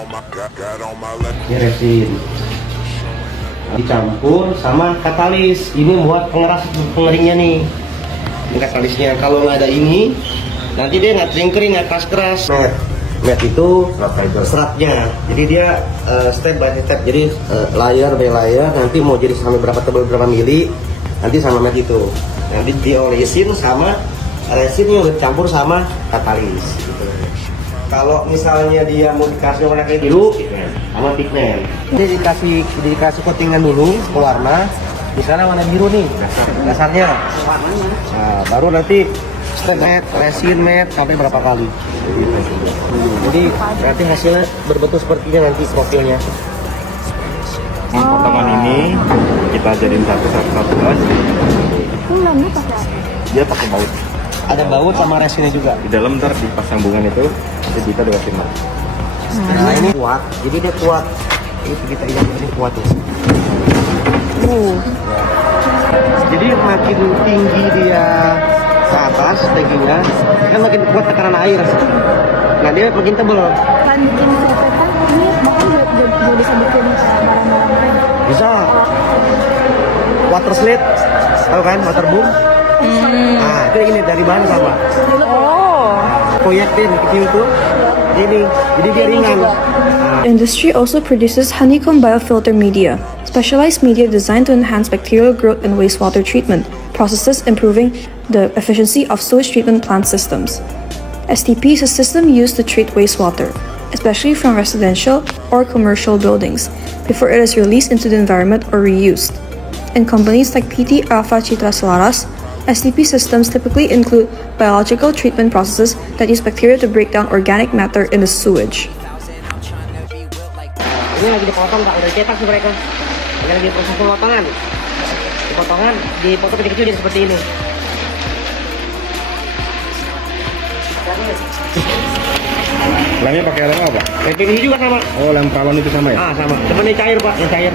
Ini resin dicampur sama katalis. Ini buat pengeras pengeringnya nih. Ini katalisnya. Kalau nggak ada ini, nanti dia nggak kering, nggak keras. Mat itu seratnya. Jadi dia step by step. Jadi layer by layer. Nanti mau jadi sampai berapa tebal berapa mili. Nanti sama mat itu. Nanti diolesin sama resin yang udah campur sama katalis. Gitu. Kalau misalnya dia mau dikasih warna kayak biru, sama pigmen. Jadi dikasih coatingan dulu ke warna. Misalnya warna biru nih dasarnya. Nah, baru nanti step mat, resin mat sampai berapa kali. Jadi nanti hasilnya berbentuk seperti ini nanti profilnya. Potongan ini kita jadiin satu gelas. Dia pakai baut. Ada baut sama resinnya juga. Di dalam ntar di pas sambungan itu nanti kita dikasih mat. Nah ini kuat, jadi dia kuat. Ini kita ini kuat ya. Jadi makin tinggi dia ke atas tingginya, kan makin kuat tekanan air. Nah dia makin tebal. Kan bikin sepetan ini bahkan juga bisa bikin barang-barang. Bisa. Water slide, tahu kan water boom? Nah itu ini dari bahan sama. Koyak deh kecil itu. Ini, jadi dia ringan. Industry also produces honeycomb biofilter media, specialized media designed to enhance bacterial growth in wastewater treatment processes, improving the efficiency of sewage treatment plant systems. STP is a system used to treat wastewater, especially from residential or commercial buildings, before it is released into the environment or reused. In companies like PT Alpha Citra Selaras, STP systems typically include biological treatment processes that use bacteria to break down organic matter in the sewage. Ini lagi dipotong, Kak. Udah cetak sih mereka. Ini lagi proses pemotongan. Dipotong kecil-kecil jadi seperti ini. Lemnya pakai lem apa? Ini juga sama. Oh, lem pralon itu sama ya? Sama. Cuman ini cair, Pak. Yang cair.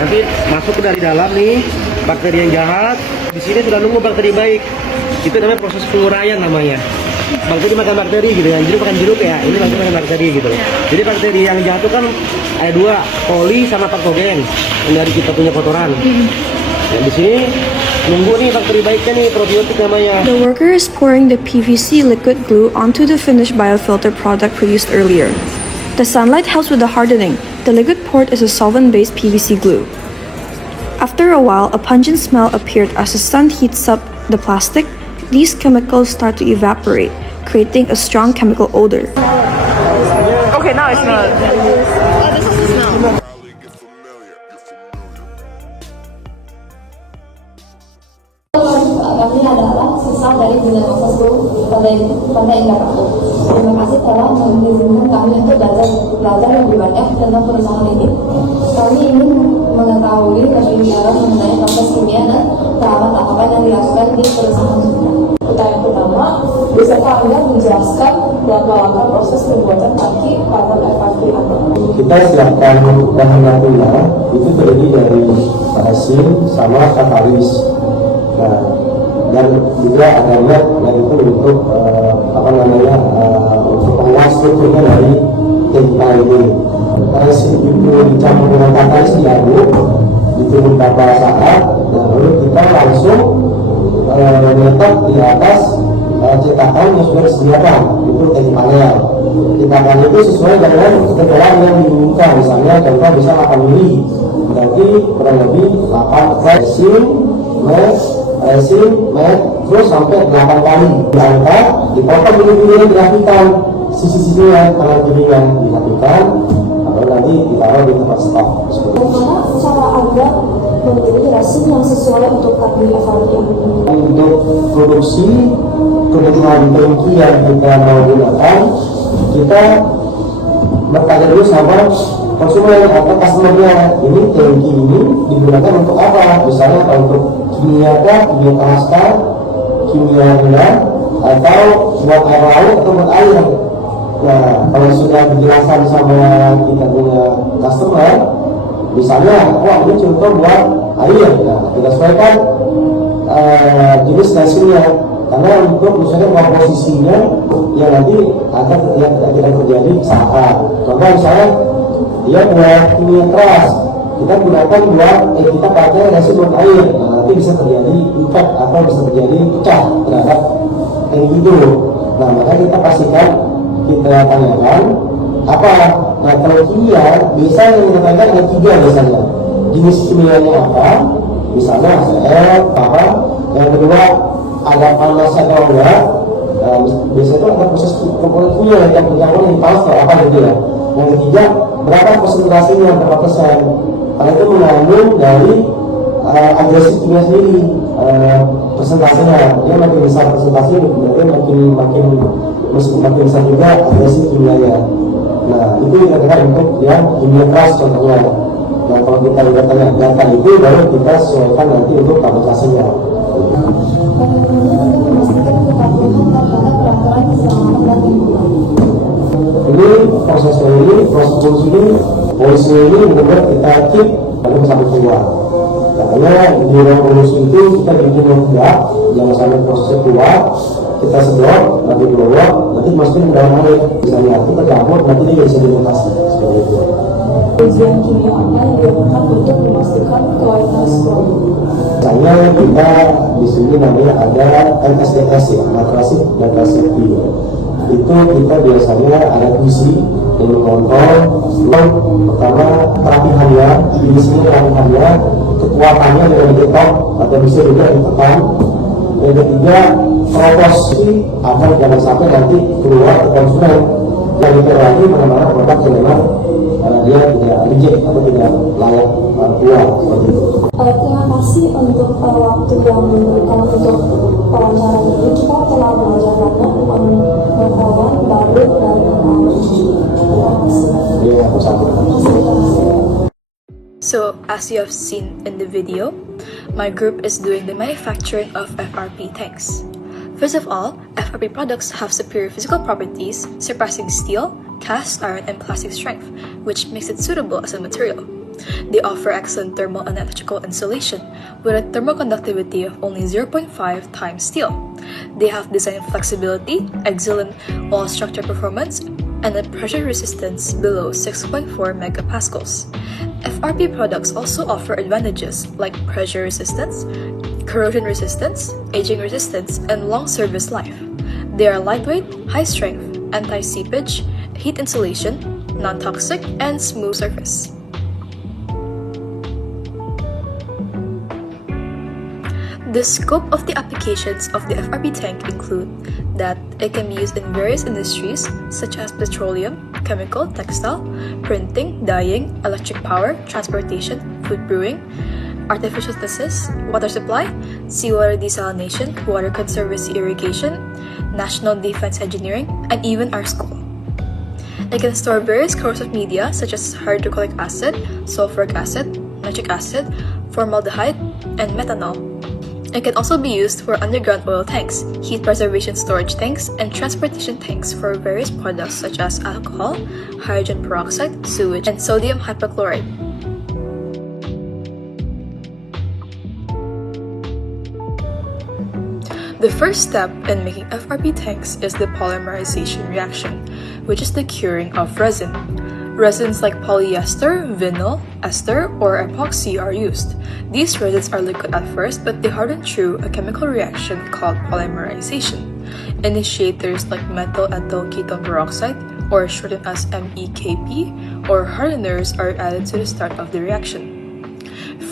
Nanti masuk ke dari dalam nih bakteri yang jahat. Di sini sudah nunggu bakteri baik. Itu namanya proses penguraian namanya. Bakteri makan bakteri gitu ya. Jeruk makan jeruk ya. Ini bakteri makan bakteri gitu. Jadi bakteri yang jahat itu kan ada dua, koli sama patogen. Yang dari kita punya kotoran. Dan di sini nunggu nih bakteri baiknya nih, probiotik namanya. The worker is pouring the PVC liquid glue onto the finished biofilter product produced earlier. The sunlight helps with the hardening. The liquid poured is a solvent-based PVC glue. After a while, a pungent smell appeared as the sun heats up the plastic. These chemicals start to evaporate, creating a strong chemical odor. Okay, now it's not. Oh, this is the smell. Kami adalah siswa dari Bina Fakultas Pada Indah Paku. Terima kasih telah mengizinkan kami untuk belajar lebih banyak tentang perusahaan ini. Kami ingin mengetahui lebih dalam mengenai proses kimia dan tahapan-tahapan yang dilakukan di perusahaan kita. Pertanyaan pertama, bisakah Anda menjelaskan langkah-langkah proses pembuatan tangki karbon F5 apa? Kita siapkan bahan bakunya itu terdiri dari resin sama katalis. Nah, dan juga ada mat yang itu untuk untuk penguas strukturnya dari tinta ini. Resin itu dicampur dengan katalis diaduk, ditunggu beberapa saat, nah lalu kita langsung letak di atas cetakan yang sudah disediakan, itu tinta panel. Cetakan itu sesuai dengan ketebalan yang diinginkan, misalnya contoh bisa 8 mili, berarti kurang lebih 8 resin, mat, terus sampai 8 kali diangkat, dipotong dulu dirapikan sisi-sisinya, tangan kirinya dirapikan, lalu nanti ditaruh di tempat stok. Bagaimana cara Anda memilih resin yang sesuai untuk karbon F5 ini? Untuk produksi kebutuhan tangki yang kita mau gunakan, kita bertanya dulu sama konsumen atau customernya, ini tangki ini digunakan untuk apa? Misalnya untuk kimia kah, kimia rendah, atau buat air laut atau buat air. Nah, kalau sudah dijelaskan sama kita punya customer, misalnya, wah ini contoh buat air, nah kita sesuaikan jenis resinnya. karena untuk misalnya komposisinya ya nanti agar tidak terjadi kesalahan. Contoh misalnya dia buat kimia keras, kita gunakan kita pakai resin air, nah, nanti bisa terjadi impact atau bisa terjadi pecah terhadap tank itu. Nah maka kita pastikan kita tanyakan apa. Nah kalau kimia bisa yang kita tanyakan ada 3 biasanya, jenis kimianya apa, misalnya ACL apa, yang kedua ada panas atau enggak. Biasanya itu ada proses komponen kimia yang di panas atau apa gitu ya. Yang ketiga berapa persentasenya, berapa persen, karena itu mengandung dari agresi kimia sendiri, persentasenya. Dia makin besar persentasenya berarti makin besar juga agresi kimianya. Nah itu kira-kira untuk yang kimia keras contohnya. Nah kalau kita lihat data itu baru kita sesuaikan nanti untuk tabulasinya. Bagaimana untuk memastikan kepatuhan terhadap peraturan keselamatan dan lingkungan? Ini prosesnya ini, proses polisinya ini benar-benar kita keep pada sampai keluar. Katanya di ruang polisi itu kita bikin yang enggak, jangan sampai prosesnya keluar, kita sedot, nanti keluar, nanti masukin ke dalam air, misalnya kita campur, nanti dia bisa dimutasi seperti itu. Ujian kimia apa yang dilakukan untuk memastikan kualitas produk? Misalnya kita di sini namanya ada MSDS ya, Matrasik Data Safety. Itu kita biasanya ada QC yang mengontrol pertama perapihannya, di sini perapihannya, kekuatannya yang diketok atau bisa juga ditekan. Yang ketiga propos agar jangan sampai nanti keluar ke konsumen yang lagi mana-mana produk yang memang dia tidak reject atau tidak layak keluar seperti itu. Terima kasih untuk waktu yang diberikan untuk wawancara ini. Kita telah belajar banyak pengetahuan baru dari terima kasih. Iya, bersama. So, as you have seen in the video, my group is doing the manufacturing of FRP tanks. First of all, FRP products have superior physical properties, surpassing steel, cast iron, and plastic strength, which makes it suitable as a material. They offer excellent thermal and electrical insulation, with a thermal conductivity of only 0.5 times steel. They have design flexibility, excellent wall structure performance, and a pressure resistance below 6.4 megapascals. FRP products also offer advantages like pressure resistance, corrosion resistance, aging resistance, and long service life. They are lightweight, high strength, anti-seepage, heat insulation, non-toxic, and smooth surface. The scope of the applications of the FRP tank include that it can be used in various industries such as petroleum, chemical, textile, printing, dyeing, electric power, transportation, food brewing, artificial synthesis, water supply, seawater desalination, water conservancy irrigation, national defense engineering, and even our school. It can store various corrosive media such as hydrochloric acid, sulfuric acid, nitric acid, formaldehyde, and methanol. It can also be used for underground oil tanks, heat preservation storage tanks, and transportation tanks for various products such as alcohol, hydrogen peroxide, sewage, and sodium hypochlorite. The first step in making FRP tanks is the polymerization reaction, which is the curing of resin. Resins like polyester, vinyl, ester, or epoxy are used. These resins are liquid at first, but they harden through a chemical reaction called polymerization. Initiators like methyl ethyl ketone peroxide, or shortened as MEKP, or hardeners are added to the start of the reaction.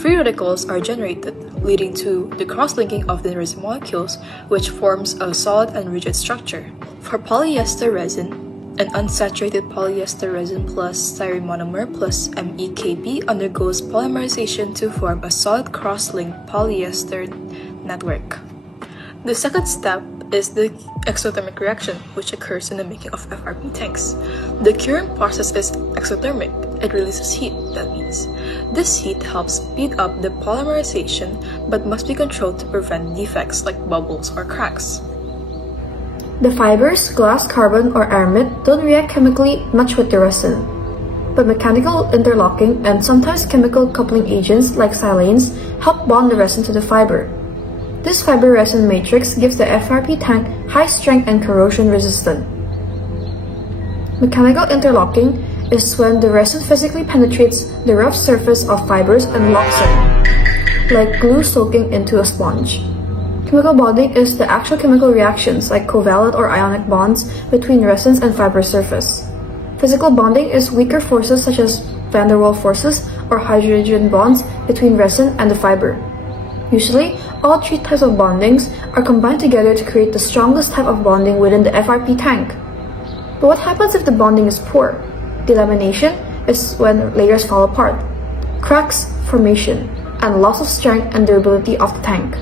Free radicals are generated, leading to the cross-linking of the resin molecules, which forms a solid and rigid structure. For polyester resin, an unsaturated polyester resin plus styrene monomer plus MEKP undergoes polymerization to form a solid cross-linked polyester network. The second step is the exothermic reaction, which occurs in the making of FRP tanks. The curing process is exothermic. It releases heat, that means. This heat helps speed up the polymerization but must be controlled to prevent defects like bubbles or cracks. The fibers, glass, carbon, or aramid don't react chemically much with the resin, but mechanical interlocking and sometimes chemical coupling agents like silanes help bond the resin to the fiber. This fiber resin matrix gives the FRP tank high strength and corrosion resistant. Mechanical interlocking is when the resin physically penetrates the rough surface of fibers and locks it, like glue soaking into a sponge. Chemical bonding is the actual chemical reactions like covalent or ionic bonds between resins and fiber surface. Physical bonding is weaker forces such as van der Waals forces or hydrogen bonds between resin and the fiber. Usually, all three types of bondings are combined together to create the strongest type of bonding within the FRP tank. But what happens if the bonding is poor? Delamination is when layers fall apart, cracks formation, and loss of strength and durability of the tank.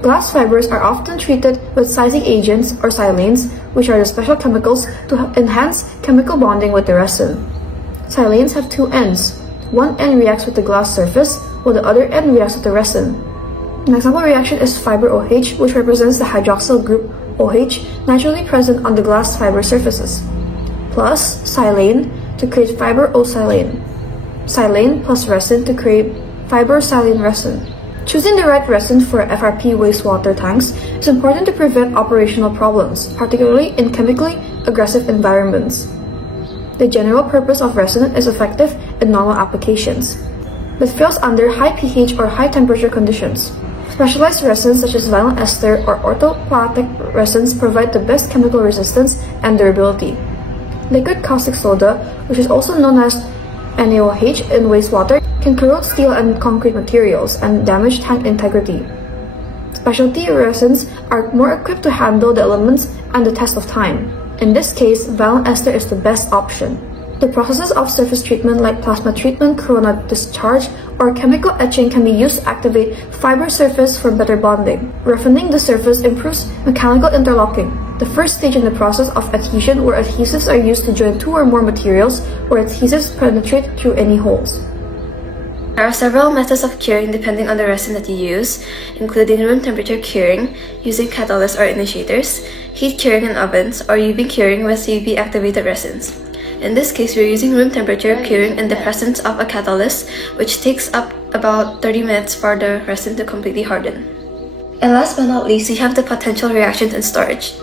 Glass fibers are often treated with sizing agents or silanes, which are the special chemicals to enhance chemical bonding with the resin. Silanes have two ends. One end reacts with the glass surface, while the other end reacts with the resin. An example reaction is fiber OH, which represents the hydroxyl group OH naturally present on the glass fiber surfaces, plus silane to create fiber O-silane. Silane plus resin to create fiber silane resin. Choosing the right resin for FRP wastewater tanks is important to prevent operational problems, particularly in chemically aggressive environments. The general purpose of resin is effective in normal applications, but fails under high pH or high temperature conditions. Specialized resins such as vinyl ester or orthoplatic resins provide the best chemical resistance and durability. Liquid caustic soda, which is also known as NaOH in wastewater, can corrode steel and concrete materials and damage tank integrity. Specialty resins are more equipped to handle the elements and the test of time. In this case, vinyl ester is the best option. The processes of surface treatment like plasma treatment, corona discharge, or chemical etching can be used to activate fiber surface for better bonding. Roughening the surface improves mechanical interlocking, the first stage in the process of adhesion where adhesives are used to join two or more materials where adhesives penetrate through any holes. There are several methods of curing depending on the resin that you use, including room temperature curing using catalysts or initiators, heat curing in ovens, or UV curing with UV activated resins. In this case, we're using room temperature curing in the presence of a catalyst, which takes up about 30 minutes for the resin to completely harden. And last but not least, we have the potential reactions in storage.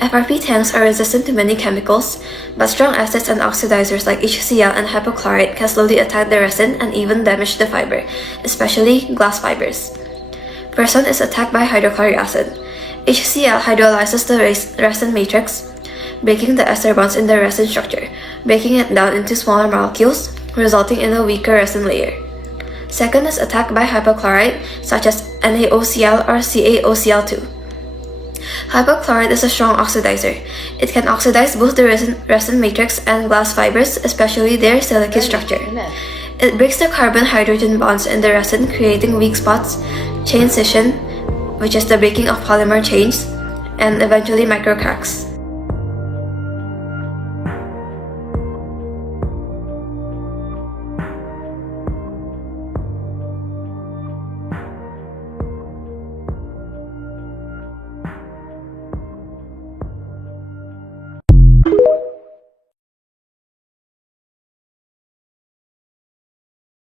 FRP tanks are resistant to many chemicals, but strong acids and oxidizers like HCl and hypochlorite can slowly attack the resin and even damage the fiber, especially glass fibers. First one is attacked by hydrochloric acid. HCl hydrolyzes the resin matrix, breaking the ester bonds in the resin structure, breaking it down into smaller molecules, resulting in a weaker resin layer. Second is attacked by hypochlorite, such as NaOCl or CaOCl2. Hypochlorite is a strong oxidizer. It can oxidize both the resin matrix and glass fibers, especially their silicate structure. It breaks the carbon-hydrogen bonds in the resin, creating weak spots, chain scission, which is the breaking of polymer chains, and eventually microcracks.